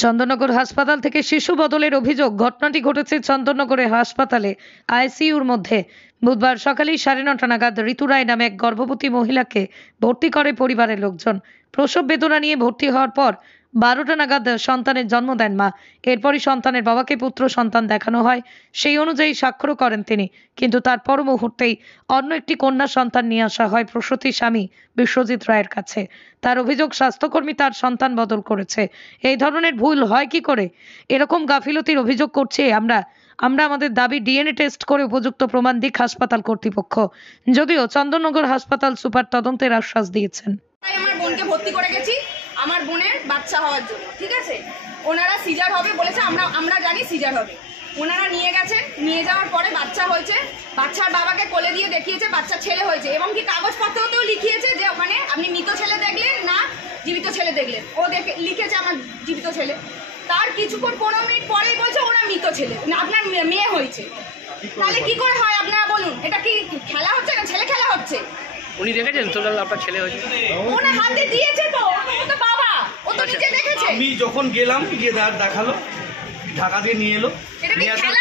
চন্দননগর হাসপাতাল থেকে শিশু বদলের অভিযোগ। ঘটনাটি ঘটেছে চন্দননগরের হাসপাতালে আইসিইউর মধ্যে। বুধবার সকালে 9:30 নাগাদ ঋতু রায় নামে এক গর্ভবতী মহিলাকে ভর্তি করে পরিবারের লোকজন। প্রসব বেদনা নিয়ে ভর্তি হওয়ার পর 12টা নাগাদ সন্তানের জন্ম দেন মা। এরপরই সন্তানের বাবাকে পুত্র সন্তান দেখানো হয়। সেই অনুযায়ী স্বাক্ষরও করেন তিনি। কিন্তু তার পর মুহূর্তেই অন্য একটি কন্যা সন্তান নিয়ে আসা হয় প্রসূতি স্বামী বিশ্বজিৎ রায়ের কাছে। তার অভিযোগ, স্বাস্থ্যকর্মী তার সন্তান বদল করেছে। এই ধরনের ভুল হয় কি করে? এরকম গাফিলতির অভিযোগ করছে আমরা আমাদের দাবি ডিএনএ টেস্ট করে উপযুক্ত প্রমাণ দিক হাসপাতাল কর্তৃপক্ষ। যদিও চন্দননগর হাসপাতাল সুপার তদন্তের আশ্বাস দিয়েছেন। আমার বোনকে ভর্তি করে গেছি আমার বোনের বাচ্চা হওয়ার জন্য, ঠিক আছে। ওনারা সিজার হবে বলেছে, আমরা জানি সিজার হবে। ওনারা নিয়ে গেছেন, নিয়ে যাওয়ার পরে বাচ্চা হয়েছে। বাচ্চার বাবাকে কোলে দিয়ে দেখিয়েছে বাচ্চা ছেলে হয়েছে, এবং কি কাগজপত্রতেও লিখিয়েছে যে ওখানে আপনি মৃত ছেলে দেখলেন না জীবিত ছেলে দেখলেন। ও লিখেছে আমার জীবিত ছেলে। তার কিছুক্ষণ 15 মিনিট পরেই বলছে ওরা মৃত ছেলে, আপনার মেয়ে হয়েছে। তাহলে কি করে হয় আপনারা বলুন? এটা কি খেলা হচ্ছে না ছেলে খেলা হচ্ছে? উনি দেখেছেন তো আপনার ছেলে হয়েছে? ওনার হাতে দিয়েছে তো, ও তো বাবা, ও তো নিজে দেখেছে। আমি যখন গেলাম গিয়ে দেখালো, ঢাকা দিয়ে নিয়ে এলো, নিয়ে আসার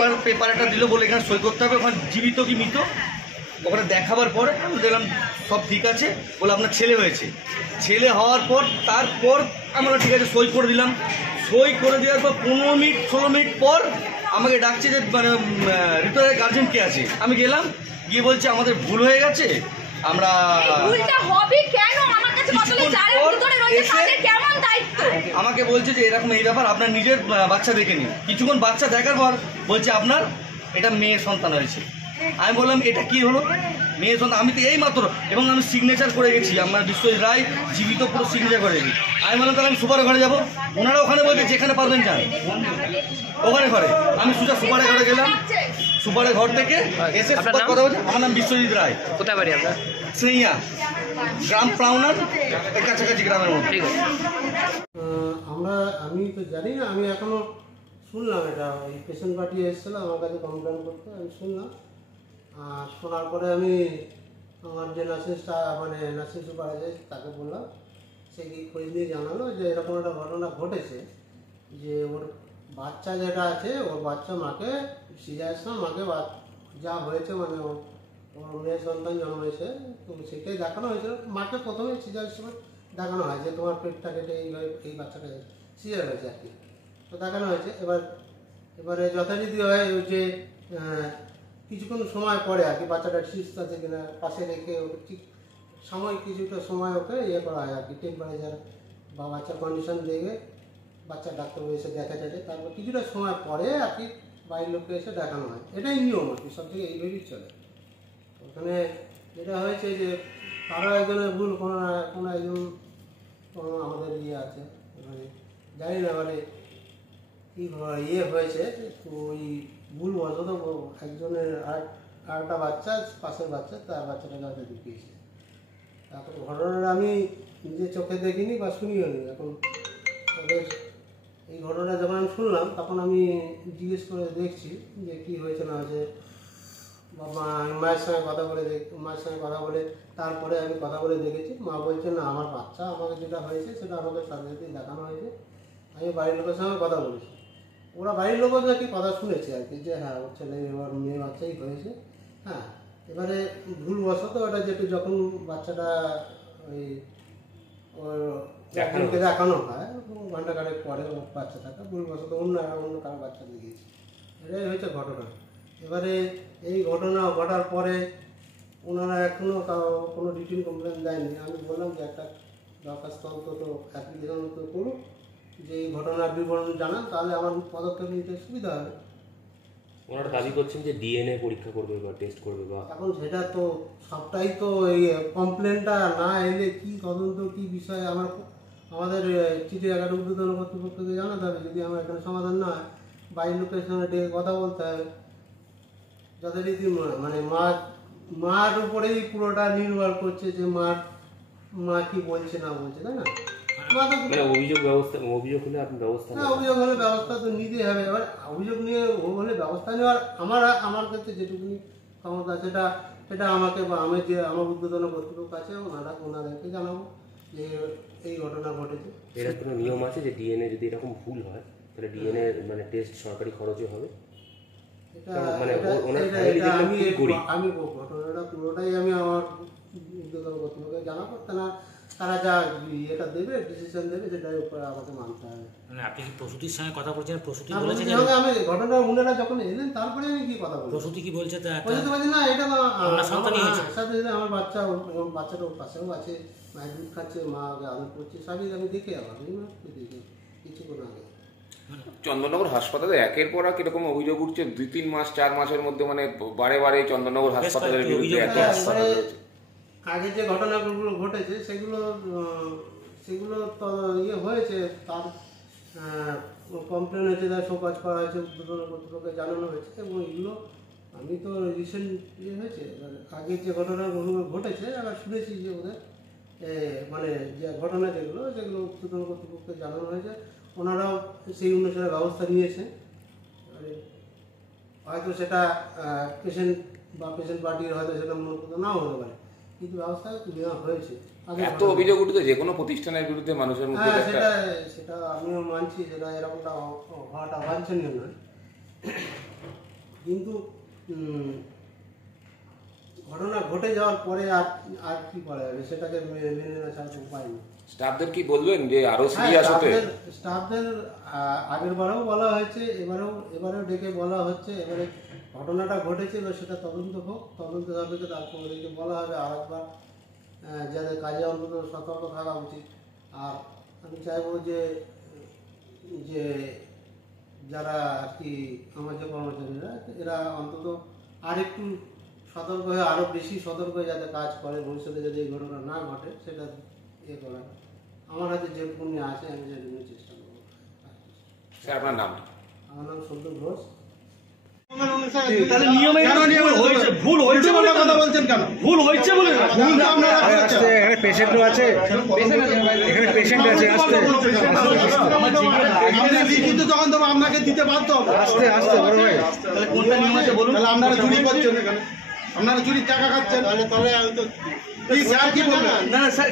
পর পেপার একটা দিল, বলে এখানে সই করতে হবে, ওখানে জীবিত কি মৃত ওখানে দেখাবার পরে আমি দেখলাম সব ঠিক আছে, বলে আপনার ছেলে হয়েছে। ছেলে হওয়ার পর তারপর আমরা ঠিক আছে সই করে দিলাম। সই করে দেওয়ার পর 15 মিনিট 16 মিনিট পর আমাকে ডাকছে যে মানে রিটায়ার্ড গার্জেন কে আছে। আমি গেলাম, গিয়ে বলছে আমাদের ভুল হয়ে গেছে, আমরা আমাকে বলছে যে এরকম এই ব্যাপার, আপনার নিজের বাচ্চা দেখে নিন। কিছুক্ষণ বাচ্চা দেখার পর বলছে আপনার এটা মেয়ের সন্তান হয়েছে। আমি বললাম এটা কি হলো, মেয়ের সন্তান? আমি তো এই মাত্র, এবং আমি সিগনেচার করে গেছি, আমার বিশ্বজিৎ রায় জীবিত পুরো সিগনেচার করে গেছি। আমি বললাম তাহলে আমি সুপারের ঘরে যাবো। ওনারা ওখানে বলছে যেখানে পারবেন যান ওখানে ঘরে। আমি সোজা সুপারের ঘরে গেলাম। সুপারের ঘর থেকে এসে সুপার কথা বলছে, আমার নাম বিশ্বজিৎ রায়। কোথায় বাড়ি আপনার? স্নেহিয়া, গ্রাম প্রাউনার, কাছাকাছি গ্রামের মধ্যে। আমি তো জানি না, আমি এখনো শুনলাম এটা। ওই পেশেন্ট পার্টি এসেছিলো আমার কাছে কমপ্লেন করতে, আমি শুনলাম। শোনার পরে আমি আমার যে নার্সিং সুপার আছে তাকে বললাম। সে কি খোঁজ নিয়ে জানালো যে এরকম একটা ঘটনা ঘটেছে, যে ওর বাচ্চা যেটা আছে, ওর বাচ্চা মাকে সিজারের মাকে যা হয়েছে, মানে ওর মেয়ের সন্তান জন্ম হয়েছে, তো সেটাই দেখানো হয়েছিল। মাকে প্রথমে সিজারের সময় দেখানো হয় যে তোমার পেটটা কেটে এই বাচ্চাটা সিজার হয়েছে আর কি, তো দেখানো হয়েছে। এবারে যথারীতি হয় ওই যে কিছুক্ষণ সময় পরে আর কি বাচ্চাটা সুস্থ আছে কিনা পাশে রেখে ঠিক সাময়িক কিছুটা সময় ওকে ইয়ে করা হয় আর কি, টেম্পারেচার বা বাচ্চার কন্ডিশন দেখে বাচ্চার ডাক্তারবাবু এসে দেখা যায়। তারপর কিছুটা সময় পরে আর কি বাইরের লোককে এসে দেখানো হয়। এটাই নিয়ম আর কি, সব থেকে এইভাবেই চলে। ওখানে যেটা হয়েছে যে কারো একজনের ভুল, কোনো একজন আমাদের ইয়ে আছে, মানে জানি না মানে কি ইয়ে হয়েছে, ওই ভুল বশত একজনের আরেকটা বাচ্চা, পাশের বাচ্চা, তার বাচ্চাটাকে হয়তো ঢুকিয়েছে। এখন ঘটনাটা আমি নিজে চোখে দেখিনি বা শুনিও নি। এখন ওদের এই ঘটনাটা যখন আমি শুনলাম তখন আমি জিজ্ঞেস করে দেখছি যে কী হয়েছে না হয়েছে। মায়ের সঙ্গে কথা বলে তারপরে আমি কথা বলে দেখেছি। মা বলছে না, আমার বাচ্চা, আমাকে যেটা হয়েছে সেটা আমাকে সাথে সাথেই দেখানো হয়েছে। আমি বাড়ির লোকের সঙ্গে কথা বলেছি, ওরা বাড়ির লোকও নাকি কথা শুনেছে আর কি, যে হ্যাঁ ওর ছেলে এবার মেয়ে বাচ্চাই হয়েছে। হ্যাঁ, এবারে ভুলবশত ওটা যেটু যখন বাচ্চাটা ওই ওর দেখানো হয় ঘন্টাখানেক পরে ওর বাচ্চাটাকে ভুলবশত অন্য কারো বাচ্চা দিয়েছে। এটাই হয়েছে ঘটনা। এবারে এই ঘটনা ঘটার পরে ওনারা এখনও কোনো রিটিন কমপ্লেন দেয়নি। আমি বললাম যে একটা দরখাস্ত অন্তত অ্যাপ্লিকেশন মতো করুক, যে এই ঘটনার বিবরণ জানান, তাহলে আমার পদক্ষেপ নিতে সুবিধা হবে। ওনারা দাবি করছেন যে ডিএনএ পরীক্ষা করবে বা টেস্ট করবে, বা এখন সেটা তো সবটাই তো এই কমপ্লেনটা না এলে কি তদন্ত কি বিষয় আমাদের চিঠিয়াঘাট ঊর্ধ্বতন কর্তৃপক্ষকে জানাতে হবে। যদি আমার এখানে সমাধান না হয় বাইরের লোকের সঙ্গে ডেকে কথা বলতে হবে। যথারীতি মানে মার উপরেই পুরোটা নির্ভর করছে যে মা কি বলছে না বলছে, তাই না? অভিযোগ হলে আপনি ব্যবস্থা হ্যাঁ, অভিযোগ হলে ব্যবস্থা তো নিতেই হবে। এবার অভিযোগ নিয়ে হলে ব্যবস্থা নেওয়ার আমার ক্ষেত্রে যেটুকুনি ক্ষমতা সেটা আমাকে বা আমি যে আমার ঊর্ধ্বতন কর্তৃপক্ষ আছে ওনাদেরকে জানাবো। যে এই ঘটনা ঘটেছে। এর কোনো নিয়ম আছে যে ডিএনএ যদি এরকম ভুল হয় তাহলে ডিএনএ মানে টেস্ট সরকারি খরচে হবে? এটা মানে এটা- ওনার এটা- family এটা দেখলে আমি খুব গরিব। আমি ঘটনাটা পুরোটাই আমি আমার উদ্যোগের কর্তৃপক্ষকে জানাবো, তারা যা এটা দেবে, ডিসিশন দেবে, সেটার উপরে আমাকে মানতে হবে। মানে আপনি কি প্রসূতির সঙ্গে কথা বলছেন? প্রসূতি না, বলেছে যে প্রসূতির সঙ্গে আমি ঘটনা উনারা যখন এলেন তারপরে আমি কি কথা বলবো? প্রসূতি কি বলছে তা বলতে পারছি না, এটা তো আপনার সন্তানই হয়েছে। সাথে সাথে আমার বাচ্চা, বাচ্চাটা ওর পাশেও আছে, মায়ের দুধ খাচ্ছে, মা আগে আদর করছে, সবই আমি দেখে আবার দেখে কিছুক্ষণ আগে। চন্দননগর হাসপাতালে একের পর এক এরকম অভিযোগ উঠছে 2-3 মাস 4 মাসের মধ্যে, মানে বারে বারে চন্দননগর হাসপাতালের কয়েকটি বিরুদ্ধে অভিযোগ এত হ্যাঁ, হাসপাতাল এবারে রয়েছে। আগে যে ঘটনাগুলো ঘটেছে সেগুলো তো ইয়ে হয়েছে, তার কমপ্লেন হয়েছে, তার শোকজ করা হয়েছে, উদ্বোধন কর্তৃপক্ষকে জানানো হয়েছে, এবং এগুলো আমি তো রিসেন্ট ইয়ে হয়েছে, এবার আগে যে ঘটনাগুলো ঘটেছে আবার শুনেছি যে ওদের মানে যে ঘটনা যেগুলো উদ্বোধন কর্তৃপক্ষকে জানানো হয়েছে, ওনারাও সেই অনুসারে ব্যবস্থা নিয়েছে। এবারে হয়তো সেটা পেশেন্ট বা পেশেন্ট পার্টির হয়তো সেটা মূলত নাও হতে পারে, কিন্তু ব্যবস্থা নেওয়া হয়েছে। আগে এত অভিযোগ উঠছে যে কোনো প্রতিষ্ঠানের বিরুদ্ধে মানুষের মধ্যে হ্যাঁ, একটা সেটা আমিও মানছি, সেটা এরকমটা হওয়াটা বাঞ্ছনীয় নয়, কিন্তু ঘটনা ঘটে যাওয়ার পরে আর কি করা যাবে, সেটাকে মেনে নেওয়া ছাড়া তো উপায় নেই। স্টাফদের কি বলবেন যে আরো হ্যাঁ, সিরিয়াস হতে? স্টাফদের আগের বারেও বলা হয়েছে, এবারেও ডেকে বলা হচ্ছে। এবারে ঘটনাটা ঘটেছে, এবার সেটা তদন্ত হোক, তদন্ত সাপেক্ষে তারপর ওদেরকে বলা হবে আরেকবার, যাদের কাজে অন্তত সতর্ক থাকা উচিত। আর আমি চাইবো যে যারা আর কি আমার যে কর্মচারীরা, এরা অন্তত আরেকটু সতর্ক হয়ে, আরও বেশি সতর্ক হয়ে যাতে কাজ করে, ভবিষ্যতে যদি এই ঘটনা না ঘটে সেটা ইয়ে করা। আমার হাতে যে পুণ্য আছে আমি সেজন্য চেষ্টা করবো। স্যার আপনার নাম? আমার নাম সন্তু ঘোষ। তাহলে নিয়মে ভুল হয়েছে বলে কথা বলছেন কেন? ভুল হয়েছে বলে পেশেন্ট আছে, এখানে পেশেন্ট আছে, লিখিত যখন দেবো আপনাকে দিতে বাধ্য হবে। আস্তে আস্তে বড় ভাই। তাহলে কোনটা নিয়ম আছে বলুন? তাহলে আপনারা চুরি করছেন এখানে, আপনারা চুরির টাকা খাচ্ছেন। তাহলে আমি তো স্যার কি বলবেন? না না স্যার,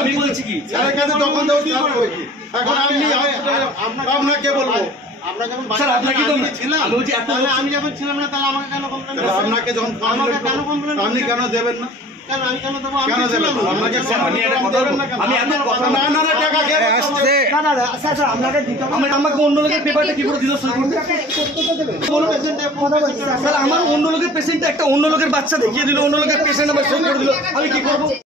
আমি বলছি কি স্যারের কাছে যখন দেবো স্যার বলছি, এখন আপনি আপনাকে বলবো। স্যার আপনাকে তো ছিলাম, আমি বলছি আমি যখন ছিলাম না, তাহলে আমাকে কেন কমপ্লেন? আপনাকে যখন আপনি কেন দেবেন না? কেন দেবেন? আপনাকে আমি এত কথা না না টাকা কে আসছে? আমাকে অন্য লোকের পেপারটা কি করে দিল? স্যার আমার অন্য লোকের পেশেন্টটা একটা অন্য লোকের বাচ্চা দেখিয়ে দিল, অন্য লোকের পেশেন্ট আমার সই করে দিল, আমি কি করবো?